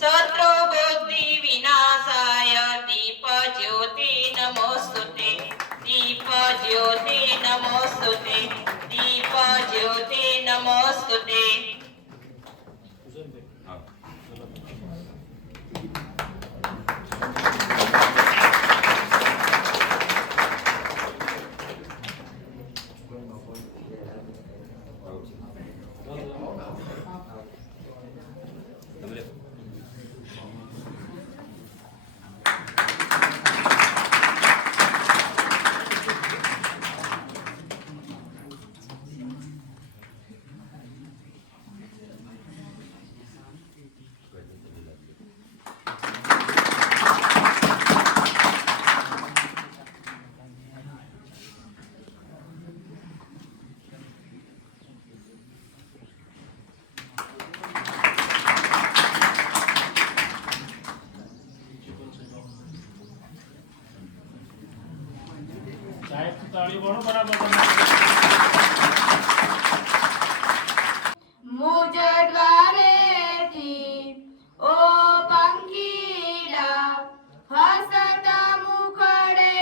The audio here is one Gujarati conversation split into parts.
शत्रुबुद्धि विनाशाय दीप ज्योति नमोस्तुते दीप ज्योति नमोस्तुते दीप ज्योति नमोस्तुते। મુજ દ્વારેથી ઓ પંખીડા હસતા મુખડે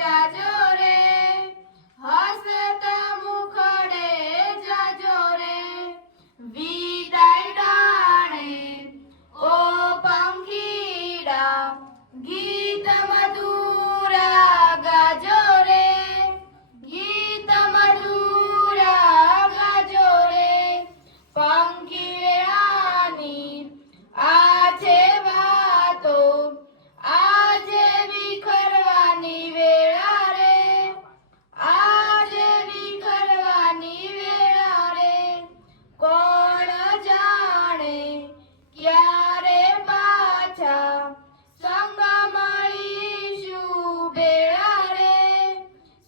જાજો રે હસતા મુખડે જાજો રે વિદાય ડાણે ઓ પંખીડા ગીત મધુરા ગાજો રે ગીત મધુરા ગાજો રે પંખીડાની આજે વાતો આજે વિખરવાની વેળા રે આજે વિખરવાની વેળા રે કોણ જાણે ક્યારે પાછા સંગ મળીશું ભેળા રે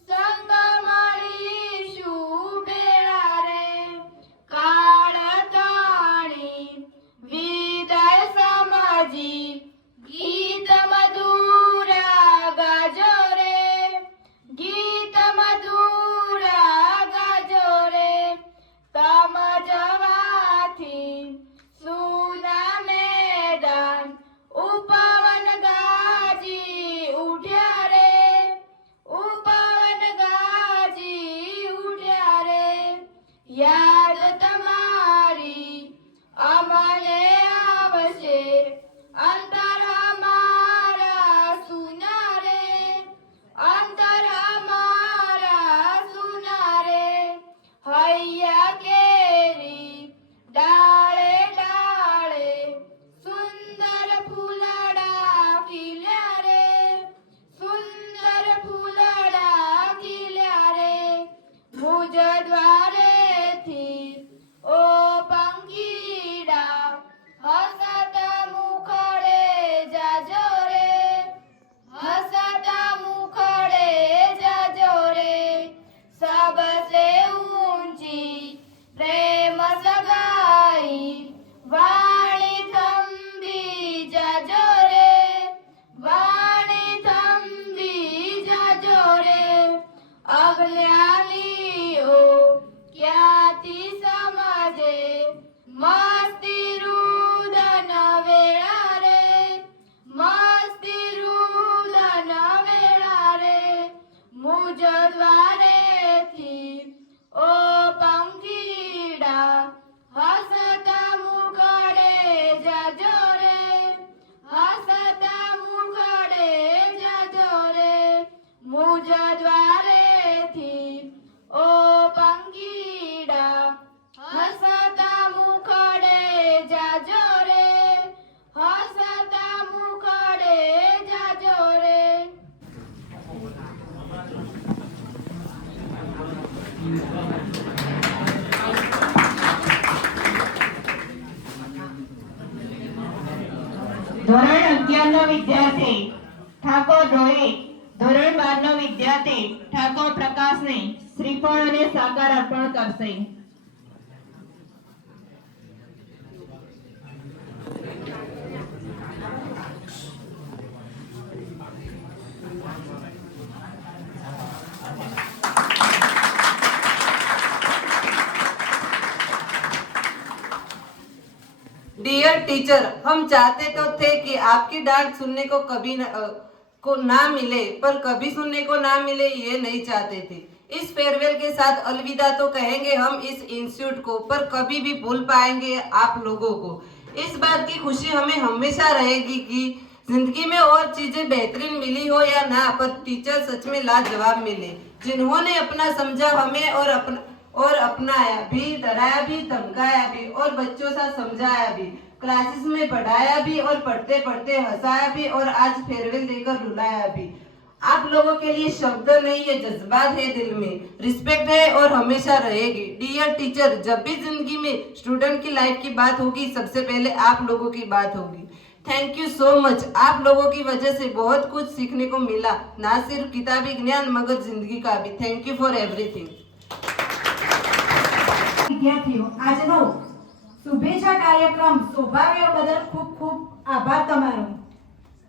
સંગ મળીશું ભેળા રે કાળ તાણી વિદાય સમજી ગીત મધુરા ગાજો રે ગીત મધુરા ગાજો રે તમ જવાથી સુના મેદાન ઉપવન ગાજી ઉઠ્યા રે ઉપવન ગાજી ઉઠ્યા રે યાદ તમારી અમને આવશે અંતર અમારા સુના રે અંતર અમારા સુના રે હૈયા કેરી ડાળે ડાળે સુંદર ફૂલડા ખીલ્યા રે સુંદર ફૂલડા ખીલ્યા રે મુજ દ્વારેથી ઓ પંખીડા હસતા મુખડે જાજો રે હસતા મુખડે જાજો રે સબસે ઊંચી પ્રેમ સગાઈ વાણી થંભી જાજો રે વાણી થંભી જાજો રે અજ્ઞાનીઓ ક્યાંથી સમજે મસ્તી રુદન વેળા રે મસ્તી રુદન વેળા રે મુજ દ્વારેથી ઓ પંખીડા હસતા મુખડે જાજો રે હસતા મુખડે જાજો રે મુજ દ્વારેથી ઓ પંખીડા હસતા મુખડે જાજો રે હસતા મુખડે જાજો રે ધોરણ 11 નો વિદ્યાર્થી ઠાકોર રોહિત ધોરણ 12 નો વિદ્યાર્થી ઠાકોર પ્રકાશને શ્રીફળ અને સાકર અર્પણ કરશે. डियर टीचर, हम चाहते तो थे कि आपकी डांट सुनने को कभी को ना मिले, पर कभी सुनने को ना मिले ये नहीं चाहते थे। इस फेयरवेल के साथ अलविदा तो कहेंगे हम इस इंस्टीट्यूट को, पर कभी भी भूल पाएंगे आप लोगों को। इस बात की खुशी हमें हमेशा रहेगी कि जिंदगी में और चीजें बेहतरीन मिली हो या ना, पर टीचर सच में लाजवाब मिले, जिन्होंने अपना समझा हमें और अपनाया भी, डराया भी, धमकाया भी और बच्चों सा समझाया भी, क्लासेस में पढ़ाया भी और पढ़ते पढ़ते हंसाया भी और आज फेयरवेल देकर रुलाया भी। आप लोगों के लिए शब्द नहीं, ये जज्बात है दिल में, रिस्पेक्ट है और हमेशा रहेगी। डियर टीचर, जब भी जिंदगी में स्टूडेंट की लाइफ की बात होगी, सबसे पहले आप लोगों की बात होगी। Thank you so much. आप लोगों की वजह से बहुत कुछ सीखने को मिला, ना सिर्फ किताबी ज्ञान मगर जिंदगी का भी। Thank you for everything. વિદ્યાર્થીઓ, આજનો શુભેચ્છા કાર્યક્રમ શોભાવ્યો બદલ ખૂબ ખૂબ આભાર તમારો.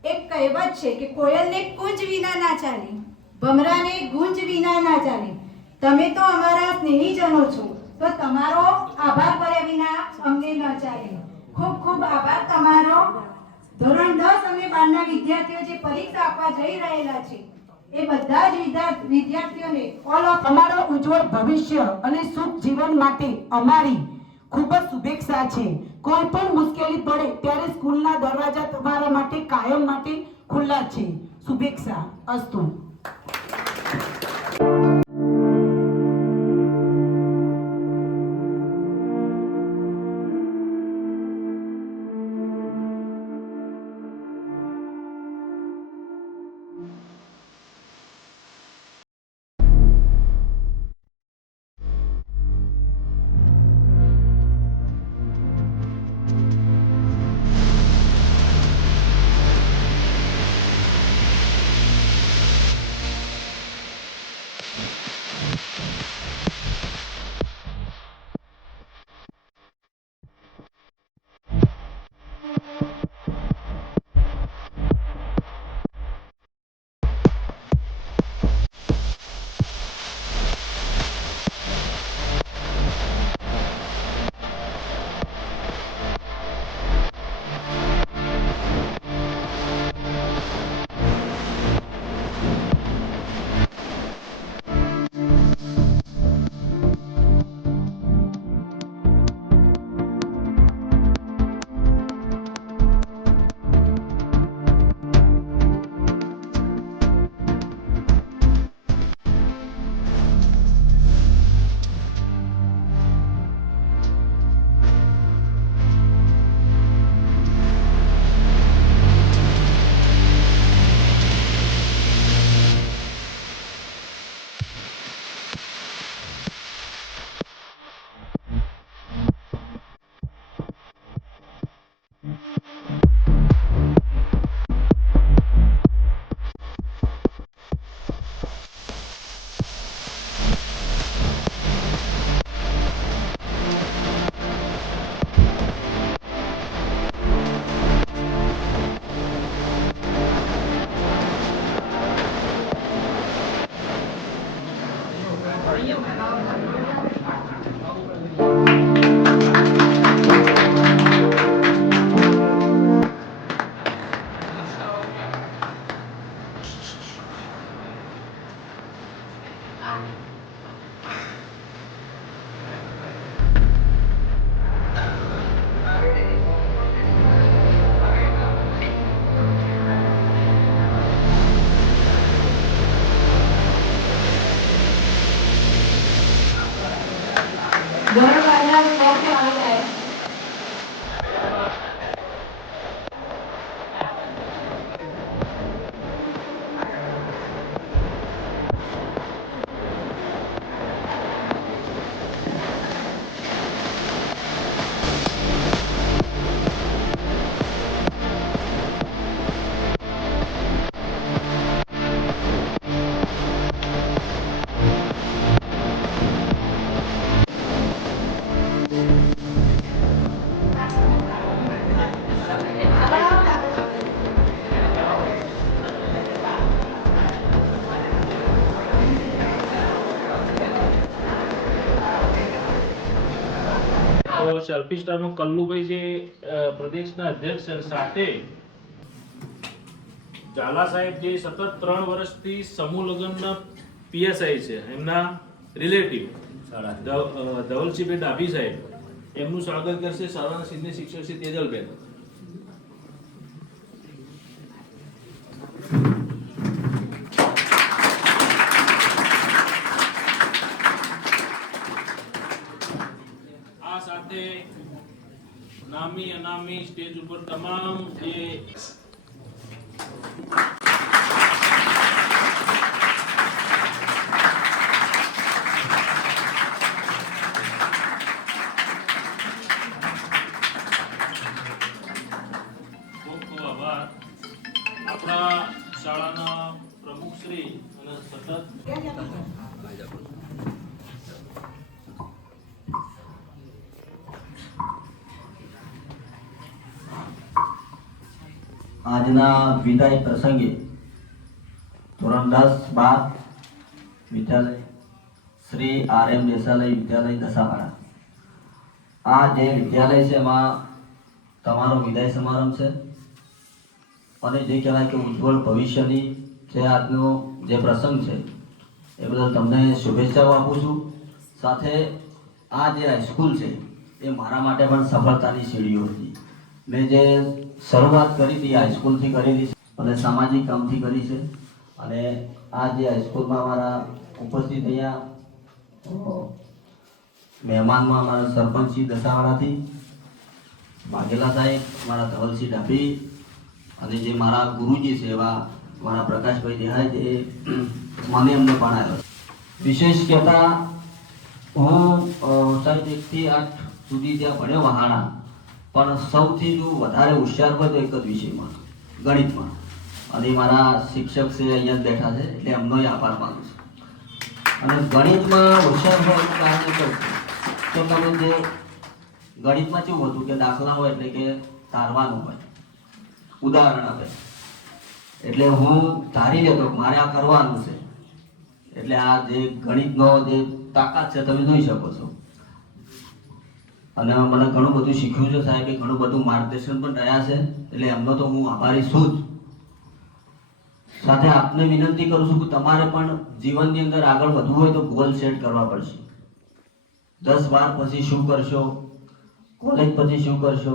એક કહેવત છે કે કોયલને કુંજ વિના ના ચાલે, ભમરાને ગુંજ વિના ના ચાલે. તમે તો અમારા સ્નેહીજનો છો, તો તમારો આભાર કર્યા વિના અમને ન ચાલે. ખૂબ ખૂબ આભાર તમારો. ધોરણ 10 અને 12ના વિદ્યાર્થીઓ જે પરીક્ષા આપવા જઈ રહેલા છે એ બધા જ વિદ્યાર્થીઓને ઓલ ઓફ તમારો ઉજ્જવળ ભવિષ્ય અને સુખ જીવન માટે અમારી ખૂબ જ શુભેચ્છા છે. કોઈ પણ મુશ્કેલી પડે ત્યારે સ્કૂલના દરવાજા તમારા માટે કાયમ માટે ખુલ્લા છે. શુભેચ્છા અસ્તુ. અર્પિસ્ટારનો કલ્લુભાઈ જે પ્રદેશના અધ્યક્ષ છે, સાથે ઝાલા સાહેબ જે સતત 3 વર્ષથી સમૂહ લગ્નના પીએસઆઈ છે, એમના રિલેટિવ ધવલસિંહભાઈ ડાભી સાહેબ, એમનું સ્વાગત કરશે શાળાના સિનિયર શિક્ષક શ્રી તેજલબેન. આ સાથે નામી અનામી સ્ટેજ ઉપર તમામ જે આપણા શાળાના પ્રમુખ શ્રી અને સતત આજના વિદાય પ્રસંગે ધોરણ 10-12 વિદ્યાલય શ્રી RM દેસાઈ વિદ્યાલય દસાવાડા, આ જે વિદ્યાલય છે એમાં તમારો વિદાય સમારંભ છે અને જે કહેવાય કે ઉજ્જવળ ભવિષ્યની જે આજનો જે પ્રસંગ છે એ બદલ તમને શુભેચ્છાઓ આપું છું. સાથે આ જે હાઈસ્કૂલ છે એ મારા માટે પણ સફળતાની સીડીઓ હતી. મેં જે શરૂઆત કરી હતી હાઈસ્કૂલથી કરેલી છે અને સામાજિક કામથી કરી છે. અને આ જે હાઈસ્કૂલમાં મારા ઉપસ્થિત અહીંયા મહેમાનમાં મારા સરપંચશ્રી દસાવાડાથી, વાઘેલા સાહેબ, મારા ધવલસિંહ ડાભી અને જે મારા ગુરુજી છે એવા મારા પ્રકાશભાઈ દેહાઈ, જે મને એમને ભણાવ્યો. વિશેષ કહેતા હું સાહેબ 1 થી 8 સુધી ત્યાં ભણ્યો વહાણા, પણ સૌથી જો વધારે હોશિયાર હોય તો એક જ વિષયમાં, ગણિતમાં. અને મારા શિક્ષક છે અહીંયા જ બેઠા છે એટલે એમનો આભાર માનું છું. અને ગણિતમાં હોશિયાર હોય એનું કારણ એક જ છે કે તમે જે ગણિતમાં કેવું હતું કે દાખલા હોય એટલે કે તારવાનું હોય, ઉદાહરણ આપે એટલે હું ધારી લેતો મારે આ કરવાનું છે, એટલે આ જે ગણિતનો જે તાકાત છે તમે જોઈ શકો છો. અને મને ઘણું બધું શીખ્યું છે સાહેબે, ઘણું બધું માર્ગદર્શન પણ રહ્યા છે, એટલે એમનો તો હું આભારી છું જ. સાથે આપને વિનંતી કરું છું કે તમારે પણ જીવનની અંદર આગળ વધવું હોય તો ગોલ સેટ કરવા પડશે. 10-12 પછી શું કરશો, કોલેજ પછી શું કરશો,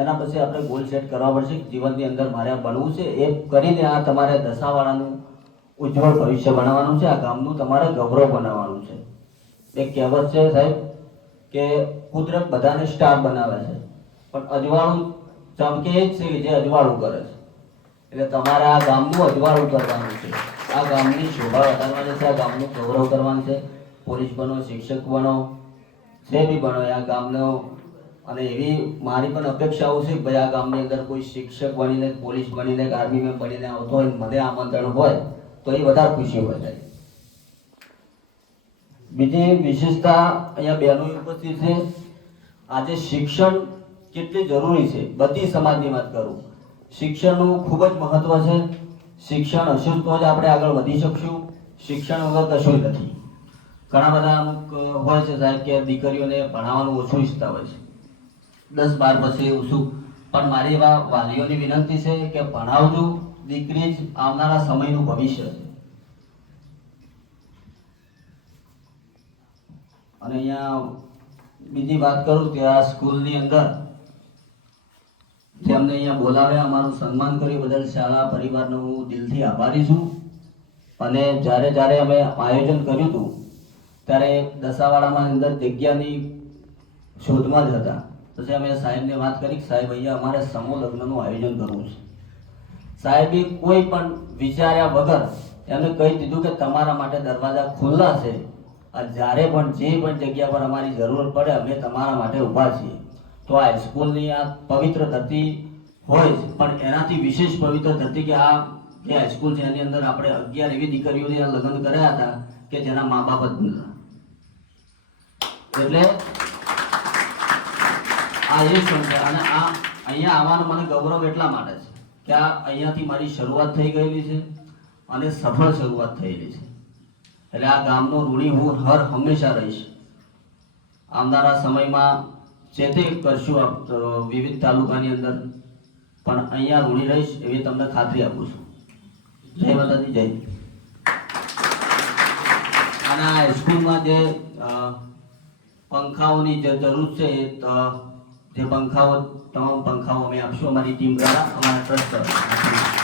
એના પછી આપણે ગોલ સેટ કરવા પડશે. જીવનની અંદર મારે આ બનવું છે, એ કરીને આ તમારે દસાવાડાનું ઉજ્જવળ ભવિષ્ય બનાવવાનું છે, આ ગામનું તમારે ગૌરવ બનાવવાનું છે. એક કહેવત છે સાહેબ કે કુદરત બધાને સ્ટાર બનાવે છે, પણ અજવાળું ચમકે જ છે કે જે અજવાળું કરે છે. એટલે તમારે આ ગામનું અજવાળું કરવાનું છે, આ ગામની શોભા વધારવાની છે, આ ગામનું ગૌરવ કરવાનું છે. પોલીસ બનો, શિક્ષક બનો, જે બી બનો આ ગામનો. અને એવી મારી પણ અપેક્ષાઓ છે કે ભાઈ આ ગામની અંદર કોઈ શિક્ષક બનીને, પોલીસ બનીને, આર્મીમેન બનીને આવતો હોય, મને આમંત્રણ હોય તો એ વધારે ખુશી હોય જાય. બીજી વિશેષતા અહીંયા બહેનો ઉપસ્થિત છે. આજે શિક્ષણ કેટલી જરૂરી છે, બધી સમાજની વાત કરું, શિક્ષણનું ખૂબ જ મહત્વ છે. શિક્ષણ હશે તો જ આપણે આગળ વધી શકશું, શિક્ષણ વગર કશું નથી. ઘણા બધા અમુક હોય છે સાહેબ કે દીકરીઓને ભણાવવાનું ઓછું ઈચ્છતા હોય છે, 10-12 પછી ઓછું. પણ મારી એવા વાલીઓની વિનંતી છે કે ભણાવજો, દીકરી જ આવનારા સમયનું ભવિષ્ય છે. અને અહીંયા બીજી વાત કરું કે આ સ્કૂલની અંદર જેમને અહીંયા બોલાવ્યા, અમારું સન્માન કર્યું બદલ શાળા પરિવારનો હું દિલથી આભારી છું. અને જ્યારે અમે આયોજન કર્યું હતું ત્યારે દસાવાડામાં અંદર જગ્યાની શોધમાં જ હતા. પછી અમે સાહેબને વાત કરી કે સાહેબ અહીંયા અમારે સમૂહ લગ્નનું આયોજન કરવું છે. સાહેબે કોઈ પણ વિચાર્યા વગર એમને કહી દીધું કે તમારા માટે દરવાજા ખુલ્લા છે, જ્યારે પણ જે પણ જગ્યા પર અમારી જરૂર પડે અમે તમારા માટે ઊભા છીએ. તો આ હાઈસ્કૂલની આ પવિત્ર ધરતી હોય છે, પણ એનાથી વિશેષ પવિત્ર ધરતી કે આ જે હાઈસ્કૂલ છે એની અંદર આપણે 11 એવી દીકરીઓને લગ્ન કર્યા હતા કે જેના મા બાપ જ નહોતા. એટલે આ એ સંખ્યા. અને આ અહીંયા આવવાનું મને ગૌરવ એટલા માટે છે કે આ અહીંયાથી મારી શરૂઆત થઈ ગયેલી છે અને સફળ શરૂઆત થયેલી છે. એટલે આ ગામનો ઋણી હું હંમેશા રહીશ. આવનારા સમયમાં જે તે કરશું વિવિધ તાલુકાની અંદર, પણ અહીંયા ઋણી રહીશ એવી તમને ખાતરી આપું છું. જય માતાજી, જય. અને આ સ્કૂલમાં જે પંખાઓની જે જરૂર છે જે પંખાઓ તમામ પંખાઓ અમે આપશું અમારી ટીમ દ્વારા, અમારા ટ્રસ્ટ દ્વારા.